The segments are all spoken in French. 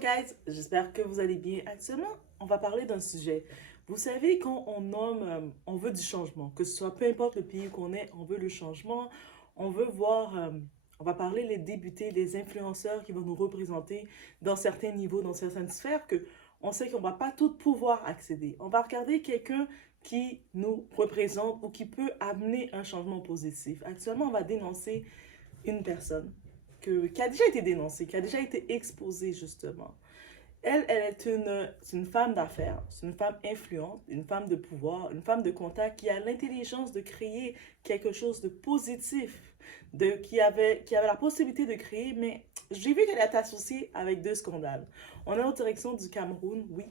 guys, j'espère que vous allez bien. Actuellement, on va parler d'un sujet. Vous savez, quand on nomme, on veut du changement, que ce soit peu importe le pays qu'on est, on veut le changement, on veut voir, on va parler les débutés, les influenceurs qui vont nous représenter dans certains niveaux, dans certaines sphères, que on sait qu'on ne va pas tout pouvoir accéder. On va regarder quelqu'un qui nous représente ou qui peut amener un changement positif. Actuellement, on va dénoncer une personne qui a déjà été dénoncée, qui a déjà été exposée justement. Elle est une femme d'affaires, c'est une femme influente, une femme de pouvoir, une femme de contact qui a l'intelligence de créer quelque chose de positif, qui avait la possibilité de créer, mais j'ai vu qu'elle est associée avec deux scandales. On est en direction du Cameroun, oui.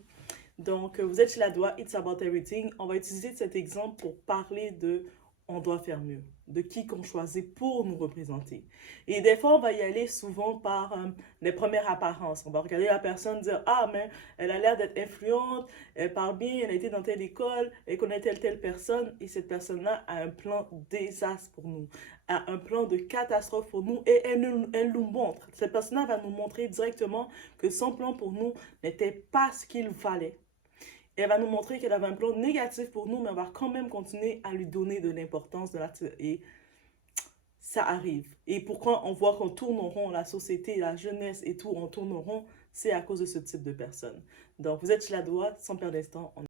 Donc, vous êtes chez la DOA, It's About Everything. On va utiliser cet exemple pour parler de on doit faire mieux, de qui qu'on choisit pour nous représenter. Et des fois, on va y aller souvent par les premières apparences. On va regarder la personne, dire, ah, mais elle a l'air d'être influente, elle parle bien, elle a été dans telle école, elle connaît telle personne, et cette personne-là a un plan désastre pour nous, a un plan de catastrophe pour nous, et elle nous montre. Cette personne-là va nous montrer directement que son plan pour nous n'était pas ce qu'il fallait. Elle va nous montrer qu'elle avait un plan négatif pour nous, mais on va quand même continuer à lui donner de l'importance et ça arrive. Et pourquoi on voit qu'on tourne en rond, la société, la jeunesse et tout, on tourne en rond, c'est à cause de ce type de personnes. Donc, vous êtes chez la DOA, sans perdre d'instant, on...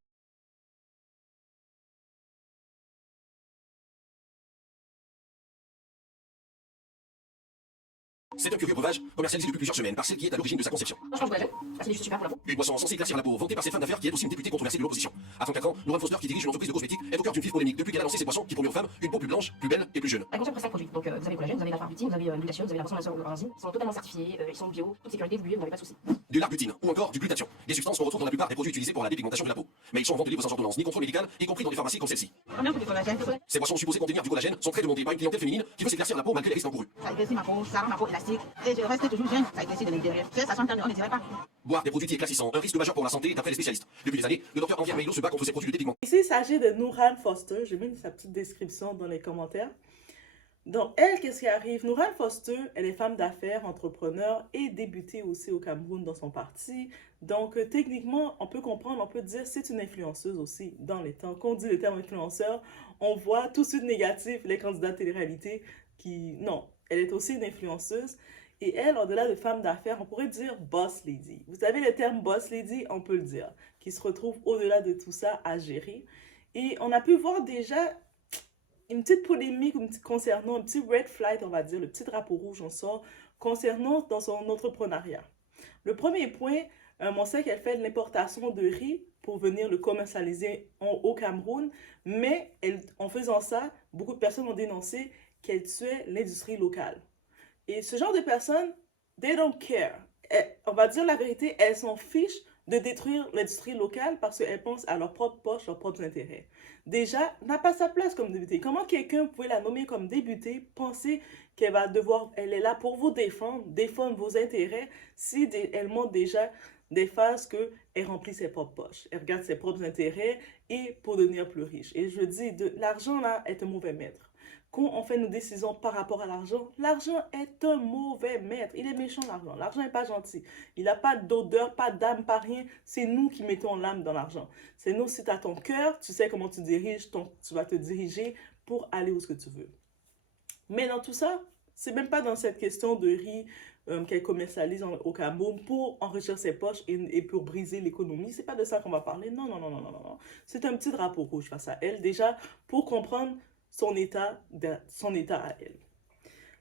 C'est un curieux breuvage commercialisé depuis plusieurs semaines par celle qui est à l'origine de sa conception. Moi je pense que c'est juste super pour la peau. Une boisson censée éclaircir la peau, vantée par cette femme d'affaires qui est aussi une députée controversée de l'opposition. À 34 ans, Laura Foster, qui dirige une entreprise de cosmétiques, est au cœur d'une vive polémique depuis qu'elle a lancé ses boissons qui promeuvent aux femmes une peau plus blanche, plus belle et plus jeune. Elle contient presque 5 produits. Donc vous avez le collagène, vous avez l'alpha-butine, vous avez une glutathione, vous avez la transformation en enzymes. Ils sont totalement certifiés, ils sont bio, toute sécurité, vous buvez, vous n'avez pas de soucis. De l'arbutine ou encore du glutathion. Des substances qu'on retrouve dans la plupart des produits utilisés pour la dépigmentation de la peau. Mais ils sont en vente libres sans ordonnance ni contrôle médical, y compris dans des pharmacies comme celle-ci. Combien coûte le collagène? Ces boissons supposées contenir du collagène sont très demandées par une clientèle féminine qui veut s'éclaircir la peau malgré les risques encourus. Ça épaissit ma peau, ça rend ma peau élastique et je reste toujours jeune. Ça épaissit de l'intérieur. Ça sent on ne dirait pas. Boire des produits éclaircissants, un risque majeur pour la santé d'après les spécialistes. Depuis des années, le docteur Anvier Meilo se bat contre ces produits de dépigmentation. Ici, il s'agit de Nourhan Foster. J'ai mis sa petite description dans les commentaires. Donc, elle, qu'est-ce qui arrive? Nourhan Foster, elle est femme d'affaires, entrepreneur et débutée aussi au Cameroun dans son parti. Donc, techniquement, on peut comprendre, on peut dire c'est une influenceuse aussi dans les temps. Quand on dit le terme influenceur, on voit tout de suite négatif les candidats de télé-réalité qui... Non, elle est aussi une influenceuse. Et elle, au-delà de femme d'affaires, on pourrait dire boss lady. Vous savez, le terme boss lady, on peut le dire, qui se retrouve au-delà de tout ça à gérer. Et on a pu voir déjà une petite polémique concernant un petit red flag, on va dire, le petit drapeau rouge, on sort, concernant dans son entrepreneuriat. Le premier point, on sait qu'elle fait de l'importation de riz pour venir le commercialiser au Cameroun, mais en faisant ça, beaucoup de personnes ont dénoncé qu'elle tuait l'industrie locale. Et ce genre de personnes, they don't care. On va dire la vérité, elles s'en fichent de détruire l'industrie locale parce qu'elles pensent à leur propre poche, leurs propres intérêts. Déjà, n'a pas sa place comme débutée. Comment quelqu'un pouvait la nommer comme débutée, penser qu'elle va devoir, elle est là pour vous défendre vos intérêts, si elle montre déjà des phases qu'elle remplit ses propres poches, elle regarde ses propres intérêts et pour devenir plus riche. Et je dis, l'argent là est un mauvais maître. Quand on fait nos décisions par rapport à l'argent, l'argent est un mauvais maître. Il est méchant, l'argent. L'argent n'est pas gentil. Il n'a pas d'odeur, pas d'âme, pas rien. C'est nous qui mettons l'âme dans l'argent. C'est nous, si tu as ton cœur, tu sais comment tu diriges, tu vas te diriger pour aller où ce que tu veux. Mais dans tout ça, c'est même pas dans cette question de riz qu'elle commercialise au Cameroun pour enrichir ses poches et pour briser l'économie. C'est pas de ça qu'on va parler. Non, non, non, non, non, non. C'est un petit drapeau rouge face à elle, déjà, pour comprendre son état à elle.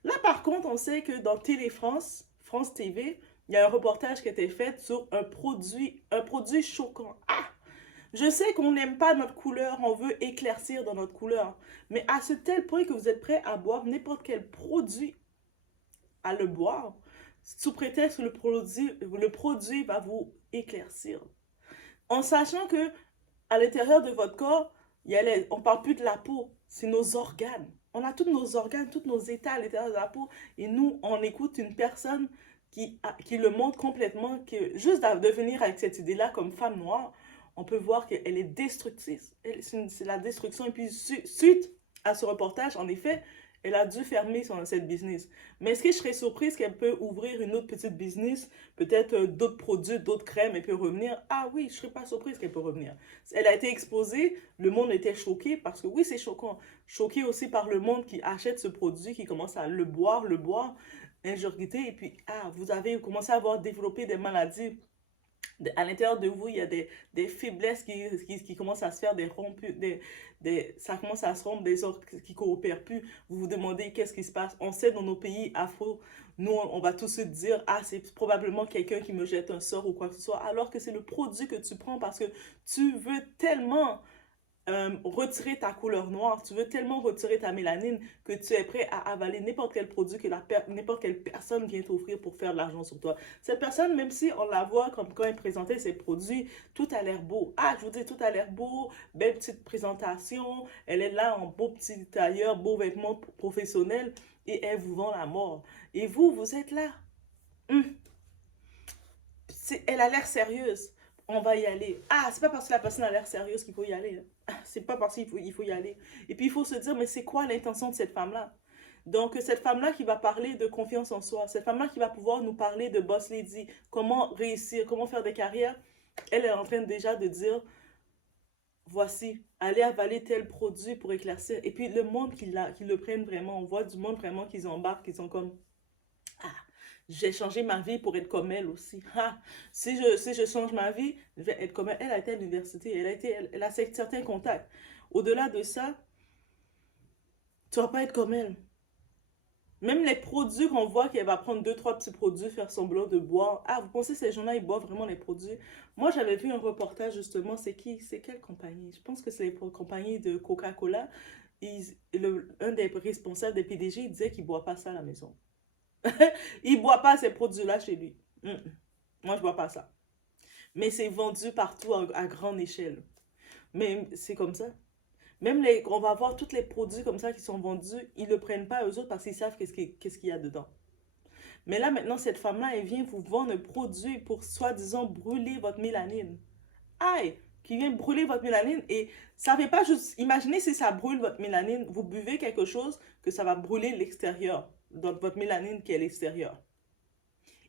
Là, par contre, on sait que dans Télé-France, France TV, il y a un reportage qui a été fait sur un produit choquant. Ah! Je sais qu'on n'aime pas notre couleur, on veut éclaircir dans notre couleur, mais à ce tel point que vous êtes prêt à boire n'importe quel produit, à le boire, sous prétexte que le produit va vous éclaircir. En sachant que à l'intérieur de votre corps, on ne parle plus de la peau, c'est nos organes. On a tous nos organes, tous nos états à l'intérieur de la peau. Et nous, on écoute une personne qui le montre complètement, que juste de venir avec cette idée-là comme femme noire, on peut voir qu'elle est destructrice. C'est la destruction. Et puis, suite à ce reportage, en effet, Elle a dû fermer cette business. Mais est-ce que je serais surprise qu'elle peut ouvrir une autre petite business, peut-être d'autres produits, d'autres crèmes, et peut revenir? Ah oui, je serais pas surprise qu'elle peut revenir. Elle a été exposée, le monde était choqué, parce que oui, c'est choquant. Choqué aussi par le monde qui achète ce produit, qui commence à le boire, ingurgité, et puis, ah, vous avez commencé à avoir développé des maladies à l'intérieur de vous, il y a des faiblesses qui commencent à se faire, des rompus, ça commence à se rompre, des autres qui ne coopèrent plus. Vous vous demandez qu'est-ce qui se passe. On sait dans nos pays afro, nous, on va tous se dire, ah, c'est probablement quelqu'un qui me jette un sort ou quoi que ce soit, alors que c'est le produit que tu prends parce que tu veux tellement retirer ta couleur noire, tu veux tellement retirer ta mélanine que tu es prêt à avaler n'importe quel produit que n'importe quelle personne vient t'offrir pour faire de l'argent sur toi. Cette personne, même si on la voit comme quand elle présentait ses produits, tout a l'air beau. Ah, je vous dis, tout a l'air beau, belle petite présentation, elle est là en beau petit tailleur, beau vêtement professionnel et elle vous vend la mort. Et vous, vous êtes là. Elle a l'air sérieuse. On va y aller. Ah, c'est pas parce que la personne a l'air sérieuse qu'il faut y aller. C'est pas parce qu'il faut y aller. Et puis il faut se dire, mais c'est quoi l'intention de cette femme-là? Donc, cette femme-là qui va parler de confiance en soi, cette femme-là qui va pouvoir nous parler de boss lady, comment réussir, comment faire des carrières, elle est en train déjà de dire, voici, allez avaler tel produit pour éclaircir. Et puis le monde qui le prennent vraiment, on voit du monde vraiment qui embarquent, qui sont comme, ah, j'ai changé ma vie pour être comme elle aussi. Ah, si je change ma vie, je vais être comme elle. Elle a été à l'université, elle a certains contacts. Au-delà de ça, tu vas pas être comme elle. Même les produits qu'on voit qu'elle va prendre 2, 3 petits produits, faire semblant de boire. Ah, vous pensez que ces gens-là, ils boivent vraiment les produits? Moi, j'avais vu un reportage justement, c'est qui? C'est quelle compagnie? Je pense que c'est les compagnies de Coca-Cola. Un des responsables des PDG, il disait qu'il ne boit pas ça à la maison. Il ne boit pas ces produits-là chez lui. Moi, je ne bois pas ça. Mais c'est vendu partout à grande échelle. Mais c'est comme ça. Même on va voir tous les produits comme ça qui sont vendus, ils ne le prennent pas eux autres parce qu'ils savent qu'est-ce qu'il y a dedans. Mais là, maintenant, cette femme-là, elle vient vous vendre un produit pour soi-disant brûler votre mélanine. Aïe! Qui vient brûler votre mélanine et ça ne fait pas juste... Imaginez si ça brûle votre mélanine, vous buvez quelque chose que ça va brûler l'extérieur. Donc, votre mélanine qui est l'extérieur.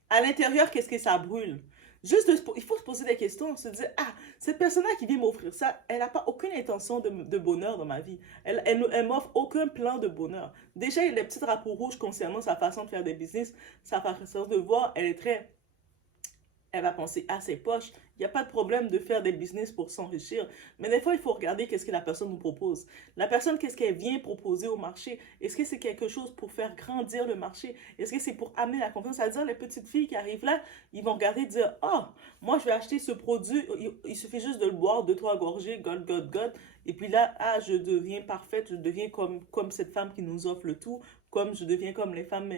À l'intérieur, qu'est-ce que ça brûle? Juste, il faut se poser des questions, se dire, ah, cette personne-là qui vient m'offrir ça, elle n'a pas aucune intention de bonheur dans ma vie. Elle m'offre aucun plan de bonheur. Déjà, il y a des petits drapeaux rouges concernant sa façon de faire des business, sa façon de voir, elle va penser à ses poches. Il n'y a pas de problème de faire des business pour s'enrichir. Mais des fois, il faut regarder qu'est-ce que la personne nous propose. La personne, qu'est-ce qu'elle vient proposer au marché? Est-ce que c'est quelque chose pour faire grandir le marché? Est-ce que c'est pour amener la confiance? C'est-à-dire, les petites filles qui arrivent là, ils vont regarder et dire, oh, moi, je vais acheter ce produit. Il suffit juste de le boire, 2, 3 gorgées, God. Et puis là, ah, je deviens parfaite, je deviens comme cette femme qui nous offre le tout, comme je deviens comme les femmes,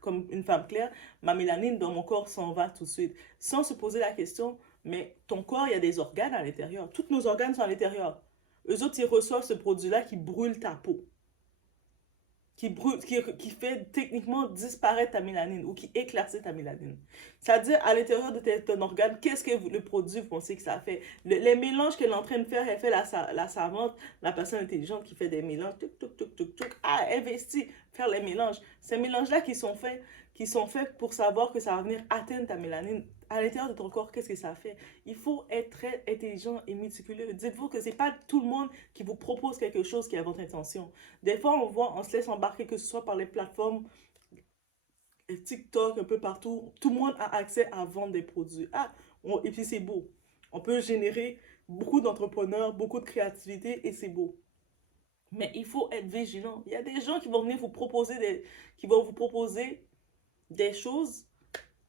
comme une femme claire, ma mélanine dans mon corps s'en va tout de suite. Sans se poser la question, mais ton corps, il y a des organes à l'intérieur. Tous nos organes sont à l'intérieur. Eux autres, ils reçoivent ce produit-là qui brûle ta peau. Qui fait techniquement disparaître ta mélanine ou qui éclaircit ta mélanine. C'est-à-dire, à l'intérieur de ton organe, qu'est-ce que le produit, vous pensez que ça fait? Les mélanges qu'elle est en train de faire, elle fait la savante, la personne intelligente qui fait des mélanges, ah, investit, faire les mélanges. Ces mélanges-là qui sont faits pour savoir que ça va venir atteindre ta mélanine. À l'intérieur de ton corps, qu'est-ce que ça fait? Il faut être très intelligent et méticuleux. Dites-vous que c'est pas tout le monde qui vous propose quelque chose qui a votre intention. Des fois, on se laisse embarquer, que ce soit par les plateformes TikTok, un peu partout. Tout le monde a accès à vendre des produits. Ah, et puis c'est beau. On peut générer beaucoup d'entrepreneurs, beaucoup de créativité et c'est beau. Mais il faut être vigilant. Il y a des gens qui vont venir vous proposer des choses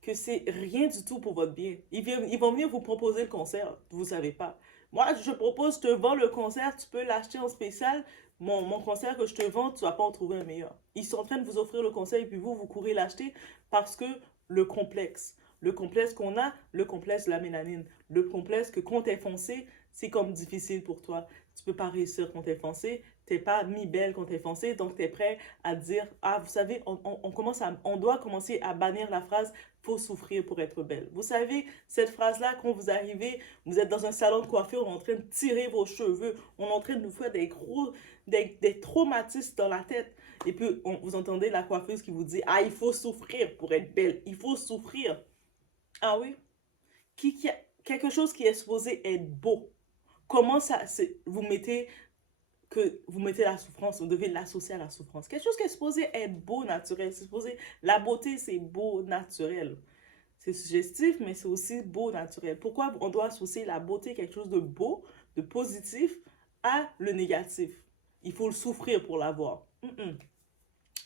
que c'est rien du tout pour votre bien. Ils vont venir vous proposer le concert, vous ne savez pas. Moi, je te vends le concert, tu peux l'acheter en spécial. Mon concert que je te vends, tu ne vas pas en trouver un meilleur. Ils sont en train de vous offrir le concert et puis vous courez l'acheter parce que le complexe qu'on a, le complexe de la mélanine, le complexe que quand t'es foncé, c'est comme difficile pour toi. Tu peux pas réussir quand t'es foncé, t'es pas mi-belle quand t'es foncé, donc t'es prêt à dire, ah, vous savez, on doit commencer à bannir la phrase « faut souffrir pour être belle ». Vous savez, cette phrase-là, quand vous arrivez, vous êtes dans un salon de coiffure, on est en train de tirer vos cheveux, on est en train de vous faire des traumatismes dans la tête. Et puis, vous entendez la coiffeuse qui vous dit, ah, il faut souffrir pour être belle. Il faut souffrir. Ah oui? Quelque chose qui est supposé être beau. Comment ça, vous mettez la souffrance, vous devez l'associer à la souffrance. Quelque chose qui est supposé être beau, naturel. C'est supposé, la beauté, c'est beau, naturel. C'est suggestif, mais c'est aussi beau, naturel. Pourquoi on doit associer la beauté, quelque chose de beau, de positif, à le négatif? Il faut le souffrir pour l'avoir.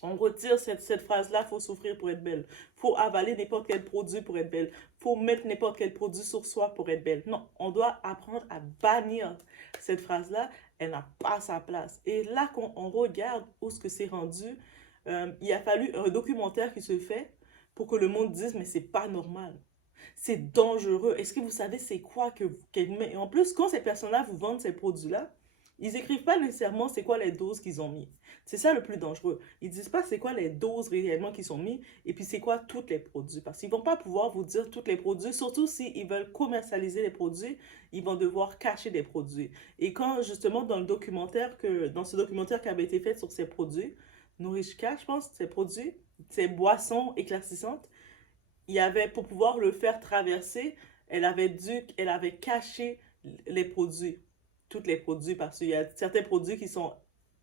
On retire cette phrase-là, il faut souffrir pour être belle. Il faut avaler n'importe quel produit pour être belle. Il faut mettre n'importe quel produit sur soi pour être belle. Non, on doit apprendre à bannir cette phrase-là. Elle n'a pas sa place. Et là, quand on regarde où ce que c'est rendu, il a fallu un documentaire qui se fait pour que le monde dise, mais c'est pas normal. C'est dangereux. Est-ce que vous savez c'est quoi qu'elle met? Et en plus, quand ces personnes-là vous vendent ces produits-là, ils écrivent pas nécessairement c'est quoi les doses qu'ils ont mis. C'est ça le plus dangereux. Ils disent pas c'est quoi les doses réellement qui sont mis et puis c'est quoi tous les produits. Parce qu'ils vont pas pouvoir vous dire tous les produits, surtout s'ils veulent commercialiser les produits, ils vont devoir cacher des produits. Et quand justement dans ce documentaire qui avait été fait sur ces produits, Nourishka, je pense, ces produits, ces boissons éclaircissantes, il y avait, pour pouvoir le faire traverser, elle avait caché les produits, tous les produits, parce qu'il y a certains produits qui sont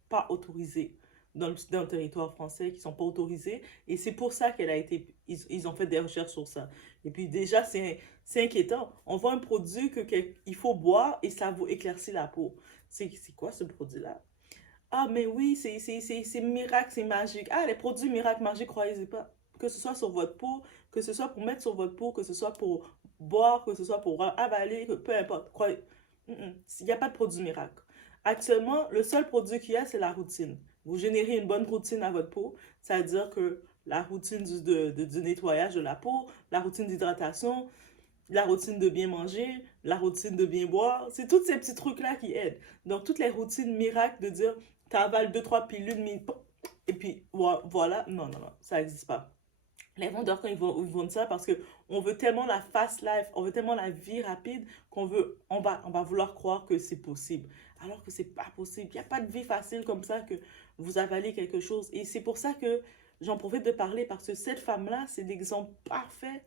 pas autorisés dans le territoire français, qui sont pas autorisés, et c'est pour ça ils ont fait des recherches sur ça. Et puis déjà, c'est inquiétant. On voit un produit il faut boire et ça vous éclaircit la peau. C'est quoi ce produit-là? Ah, mais oui, c'est miracle, c'est magique. Ah, les produits miracles magiques, croyez-y pas. Que ce soit sur votre peau, que ce soit pour mettre sur votre peau, que ce soit pour boire, que ce soit pour avaler, peu importe. Il n'y a pas de produit miracle. Actuellement, le seul produit qu'il y a, c'est la routine. Vous générez une bonne routine à votre peau, c'est-à-dire que la routine du nettoyage de la peau, la routine d'hydratation, la routine de bien manger, la routine de bien boire, c'est tous ces petits trucs-là qui aident. Donc, toutes les routines miracles de dire, t'avales 2, 3 pilules, et puis voilà, non, non, non, ça n'existe pas. Les vendeurs, quand ils vendent ça, parce que on veut tellement la fast life, on veut tellement la vie rapide on va vouloir croire que c'est possible. Alors que c'est pas possible. Il n'y a pas de vie facile comme ça que vous avalez quelque chose. Et c'est pour ça que j'en profite de parler parce que cette femme-là, c'est l'exemple parfait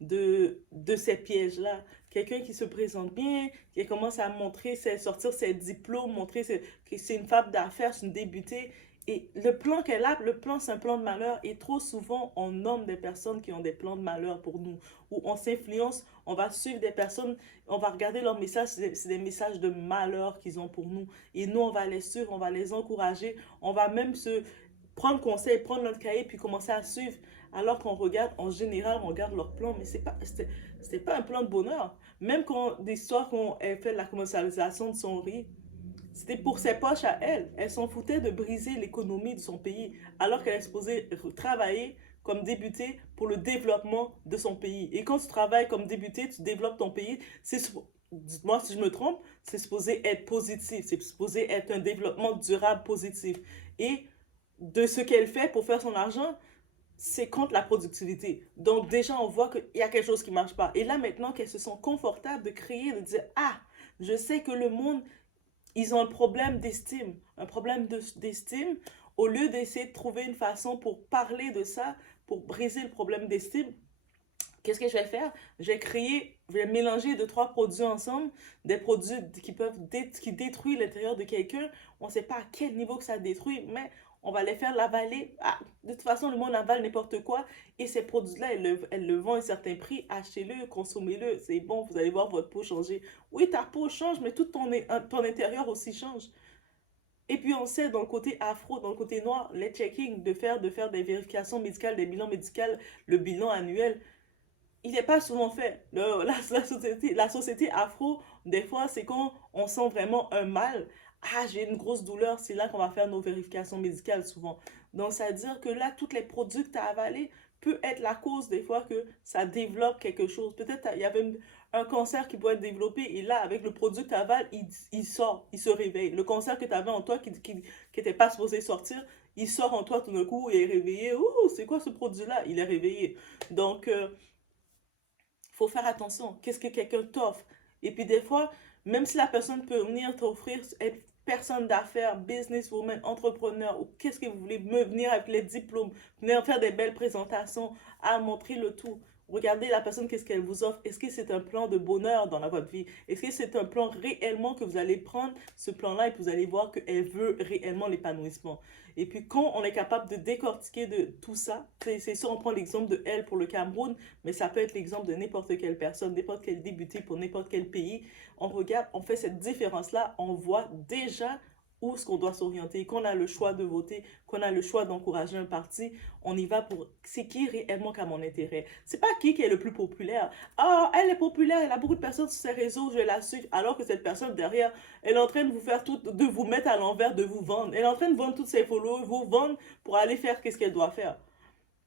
de ces pièges-là. Quelqu'un qui se présente bien, qui commence à sortir ses diplômes, que c'est une femme d'affaires, c'est une débutée. Et le plan qu'elle a, le plan, c'est un plan de malheur. Et trop souvent, on nomme des personnes qui ont des plans de malheur pour nous. Ou on s'influence, on va suivre des personnes, on va regarder leurs messages, c'est des messages de malheur qu'ils ont pour nous. Et nous, on va les suivre, on va les encourager, on va même se prendre conseil, prendre notre cahier, puis commencer à suivre. Alors qu'on regarde, en général, on regarde leur plan, mais c'est pas un plan de bonheur. Même quand l'histoire qu'on a fait la commercialisation de son riz, c'était pour ses poches à elle. Elle s'en foutait de briser l'économie de son pays, alors qu'elle est supposée travailler comme débutée pour le développement de son pays. Et quand tu travailles comme débutée, tu développes ton pays, dites-moi si je me trompe, c'est supposé être positif, c'est supposé être un développement durable positif. Et de ce qu'elle fait pour faire son argent, c'est contre la productivité. Donc déjà, on voit qu'il y a quelque chose qui ne marche pas. Et là, maintenant qu'elles se sont confortables de créer, de dire, ah, je sais que le monde, ils ont un problème d'estime. Un problème d'estime. Au lieu d'essayer de trouver une façon pour parler de ça, pour briser le problème d'estime, qu'est-ce que je vais faire? Je vais mélanger 2, 3 produits ensemble, des produits qui détruisent l'intérieur de quelqu'un. On ne sait pas à quel niveau que ça détruit, mais on va les faire l'avaler. Ah, de toute façon, le monde avale n'importe quoi. Et ces produits-là, elles le vendent à un certain prix. Achetez-le, consommez-le. C'est bon, vous allez voir votre peau changer. Oui, ta peau change, mais tout ton intérieur aussi change. Et puis on sait dans le côté afro, dans le côté noir, les checkings, de faire des vérifications médicales, des bilans médicaux, le bilan annuel, il n'est pas souvent fait. La société afro, des fois, c'est quand on sent vraiment un mal. Ah, j'ai une grosse douleur, c'est là qu'on va faire nos vérifications médicales souvent. Donc, ça veut dire que là, tous les produits que tu as avalés peut être la cause des fois que ça développe quelque chose. Peut-être il y avait un cancer qui pourrait être développé et là, avec le produit que tu avales, il sort, il se réveille. Le cancer que tu avais en toi qui n'était pas supposé sortir, il sort en toi tout d'un coup et est réveillé. Ouh, c'est quoi ce produit-là? Il est réveillé. Donc, faut faire attention. Qu'est-ce que quelqu'un t'offre? Et puis des fois, même si la personne peut venir t'offrir, être personne d'affaires, businesswoman, entrepreneur, ou qu'est-ce que vous voulez, me venir avec les diplômes, venir faire des belles présentations, à montrer le tout. Regardez la personne, qu'est-ce qu'elle vous offre. Est-ce que c'est un plan de bonheur dans votre vie? Est-ce que c'est un plan réellement que vous allez prendre ce plan-là et que vous allez voir qu'elle veut réellement l'épanouissement? Et puis quand on est capable de décortiquer de tout ça, c'est sûr, on prend l'exemple de elle pour le Cameroun, mais ça peut être l'exemple de n'importe quelle personne, n'importe quel débuté pour n'importe quel pays. On regarde, on fait cette différence-là, on voit déjà où est-ce qu'on doit s'orienter, qu'on a le choix de voter, qu'on a le choix d'encourager un parti, on y va pour c'est qui réellement qui a mon intérêt. C'est pas qui est le plus populaire. Ah, elle est populaire, elle a beaucoup de personnes sur ses réseaux, je la suis, alors que cette personne derrière, elle est en train de vous faire tout, de vous mettre à l'envers, de vous vendre. Elle est en train de vendre toutes ses followers, vous vendre pour aller faire qu'est-ce qu'elle doit faire,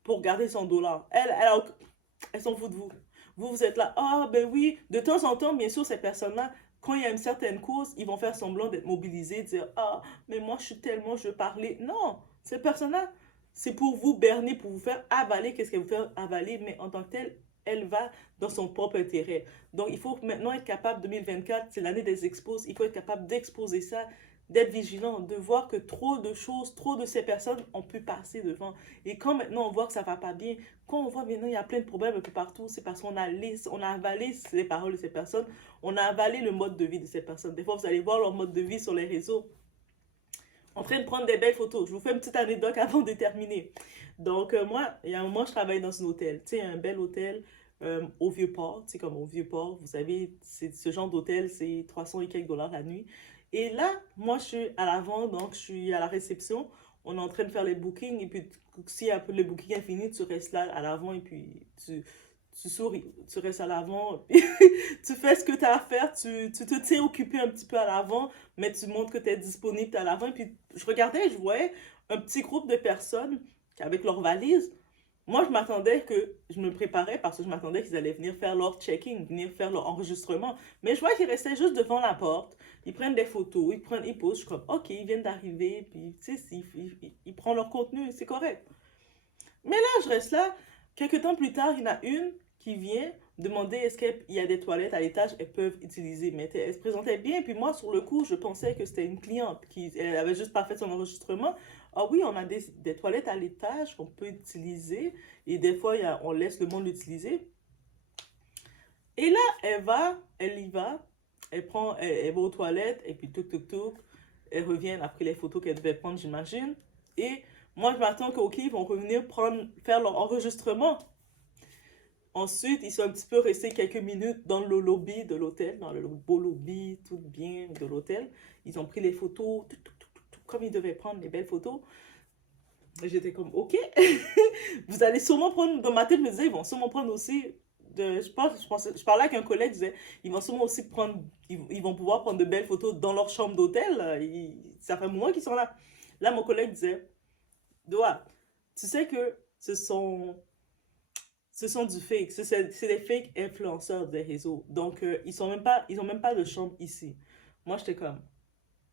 pour garder son dollar. Elle s'en fout de vous. Vous êtes là, ah ben oui, de temps en temps, bien sûr, ces personnes-là, quand il y a une certaine cause, ils vont faire semblant d'être mobilisés, dire, ah, mais moi, je veux parler. Non, ces personnes-là, c'est pour vous berner, pour vous faire avaler, qu'est-ce qu'elle vous fait avaler, mais en tant que telle, elle va dans son propre intérêt. Donc, il faut maintenant être capable, 2024, c'est l'année des expos, il faut être capable d'exposer ça, d'être vigilant, de voir que trop de choses, trop de ces personnes ont pu passer devant. Et quand maintenant on voit que ça va pas bien, quand on voit maintenant il y a plein de problèmes un peu partout, c'est parce qu'on on a avalé les paroles de ces personnes, on a avalé le mode de vie de ces personnes. Des fois, vous allez voir leur mode de vie sur les réseaux, en train de prendre des belles photos. Je vous fais une petite anecdote avant de terminer. Donc, moi, il y a un moment, je travaille dans un hôtel. Tu sais, un bel hôtel au Vieux-Port. Tu sais, comme au Vieux-Port, vous savez, ce genre d'hôtel, c'est 300 et quelques dollars la nuit. Et là, moi, je suis à l'avant, donc je suis à la réception. On est en train de faire les bookings. Et puis, si un peu le booking est fini, tu restes là à l'avant et puis tu souris. Tu restes à l'avant. Tu fais ce que tu as à faire. Tu te tiens occupé un petit peu à l'avant, mais tu montres que tu es disponible à l'avant. Et puis, je regardais, je voyais un petit groupe de personnes avec leurs valises. Moi, je m'attendais que, je me préparais parce que je m'attendais qu'ils allaient venir faire leur checking, venir faire leur enregistrement. Mais je vois qu'ils restaient juste devant la porte. Ils prennent des photos, ils posent. Je suis comme, ok, ils viennent d'arriver. Puis, tu sais, ils prennent leur contenu, c'est correct. Mais là, je reste là. Quelques temps plus tard, il y en a une qui vient demander est-ce qu'il y a des toilettes à l'étage elles peuvent utiliser. Mais elle se présentait bien. Puis moi, sur le coup, je pensais que c'était une cliente qui elle avait juste pas fait son enregistrement. Ah oui, on a des toilettes à l'étage qu'on peut utiliser. Et des fois, on laisse le monde l'utiliser. Et là, elle y va. Elle va aux toilettes. Et puis, tout. Elle revient après les photos qu'elle devait prendre, j'imagine. Et moi, je m'attends qu'OK, ils vont revenir faire leur enregistrement. Ensuite, ils sont un petit peu restés quelques minutes dans le lobby de l'hôtel, dans le beau lobby, tout bien de l'hôtel. Ils ont pris les photos, comme ils devaient prendre les belles photos. Et j'étais comme, ok, vous allez sûrement prendre, dans ma tête, je me disais, ils vont sûrement prendre aussi, je parlais avec un collègue, je disais, ils vont sûrement aussi prendre, ils vont pouvoir prendre de belles photos dans leur chambre d'hôtel. Ça fait un moment qu'ils sont là. Là, mon collègue disait, Doa, tu sais que ce sont du fake. C'est des fake influenceurs des réseaux. Donc, ils ont même pas de chambre ici. Moi, j'étais comme,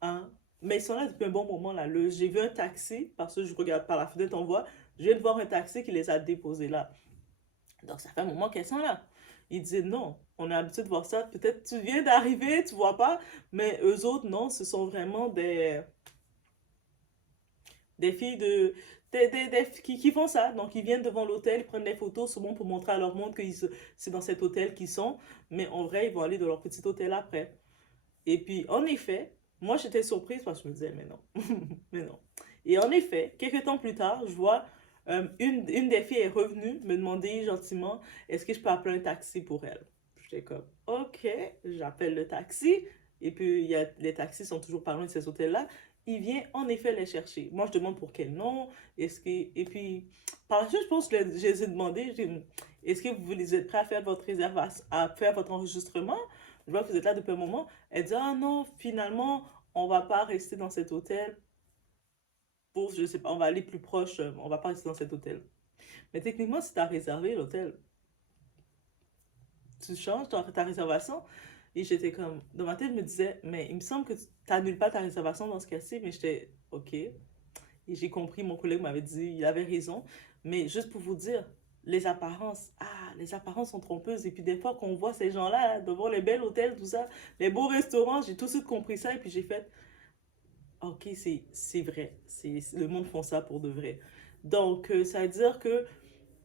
hein? Mais ils sont là depuis un bon moment, là. J'ai vu un taxi, parce que je regarde par la fenêtre, on voit, je viens de voir un taxi qui les a déposés là. Donc, ça fait un moment qu'elles sont là. Ils disaient, non, on a l'habitude de voir ça. Peut-être tu viens d'arriver, tu vois pas. Mais eux autres, non, ce sont vraiment des filles qui font ça. Donc, ils viennent devant l'hôtel, ils prennent des photos, souvent pour montrer à leur monde que c'est dans cet hôtel qu'ils sont. Mais en vrai, ils vont aller dans leur petit hôtel après. Et puis, en effet, moi, j'étais surprise parce que je me disais, mais non, mais non. Et en effet, quelques temps plus tard, je vois une des filles est revenue me demander gentiment, est-ce que je peux appeler un taxi pour elle? J'étais comme, ok, j'appelle le taxi. Et puis, les taxis sont toujours pas loin de ces hôtels-là. Il vient en effet les chercher. Moi, je demande pour quel nom. Et puis, par la suite, je pense que je les ai demandé, est-ce que vous êtes prêts à faire votre réservation, à faire votre enregistrement? Je vois que vous êtes là depuis un moment. Elle dit, ah non, finalement, on va pas rester dans cet hôtel. Pour, je sais pas, on va aller plus proche, on va pas rester dans cet hôtel. Mais techniquement, si tu as réservé l'hôtel, tu changes ta réservation. Et j'étais comme, dans ma tête, je me disais, mais il me semble que tu n'annules pas ta réservation dans ce cas-ci. Mais j'étais, ok. Et j'ai compris, mon collègue m'avait dit, il avait raison. Mais juste pour vous dire, les apparences sont trompeuses. Et puis des fois, quand on voit ces gens-là, devant les belles hôtels, tout ça, les beaux restaurants, j'ai tout de suite compris ça. Et puis j'ai fait, ok, c'est vrai. Le monde font ça pour de vrai. Donc, ça veut dire que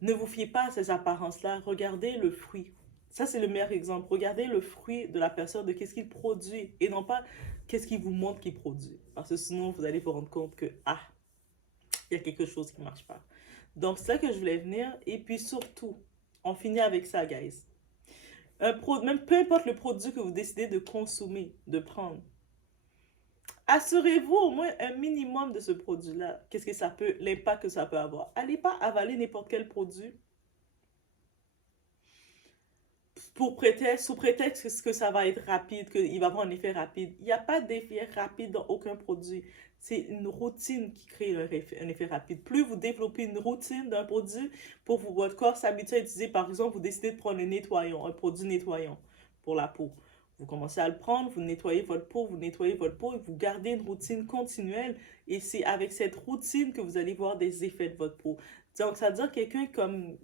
ne vous fiez pas à ces apparences-là. Regardez le fruit. Ça, c'est le meilleur exemple. Regardez le fruit de la personne, de qu'est-ce qu'il produit et non pas qu'est-ce qu'il vous montre qu'il produit. Parce que sinon, vous allez vous rendre compte que, ah, il y a quelque chose qui ne marche pas. Donc, c'est ça que je voulais venir. Et puis surtout, on finit avec ça, guys. Même peu importe le produit que vous décidez de consommer, de prendre, assurez-vous au moins un minimum de ce produit-là. Qu'est-ce que ça peut, l'impact que ça peut avoir. Allez pas avaler n'importe quel produit sous prétexte que ça va être rapide, qu'il va avoir un effet rapide. Il n'y a pas d'effet rapide dans aucun produit. C'est une routine qui crée un effet rapide. Plus vous développez une routine d'un produit, votre corps s'habitue à utiliser, par exemple, vous décidez de prendre un produit nettoyant pour la peau. Vous commencez à le prendre, vous nettoyez votre peau, et vous gardez une routine continuelle. Et c'est avec cette routine que vous allez voir des effets de votre peau. Donc, ça veut dire quelqu'un comme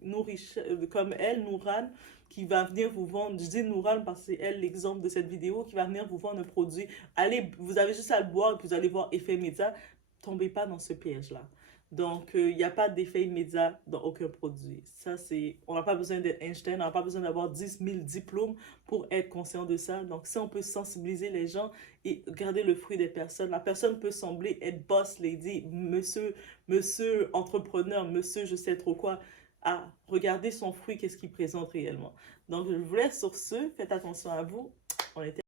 elle, Nourane, qui va venir vous vendre, je dis Nourane parce que c'est elle l'exemple de cette vidéo, qui va venir vous vendre un produit. Allez, vous avez juste à le boire et puis vous allez voir effet immédiat. Tombez pas dans ce piège-là. Donc, il n'y a pas d'effet immédiat dans aucun produit. Ça, on n'a pas besoin d'être Einstein, on n'a pas besoin d'avoir 10 000 diplômes pour être conscient de ça. Donc, si on peut sensibiliser les gens et garder le fruit des personnes, la personne peut sembler être boss lady, monsieur entrepreneur, monsieur je sais trop quoi, à regarder son fruit, qu'est-ce qu'il présente réellement. Donc, je vous laisse sur ce. Faites attention à vous. On était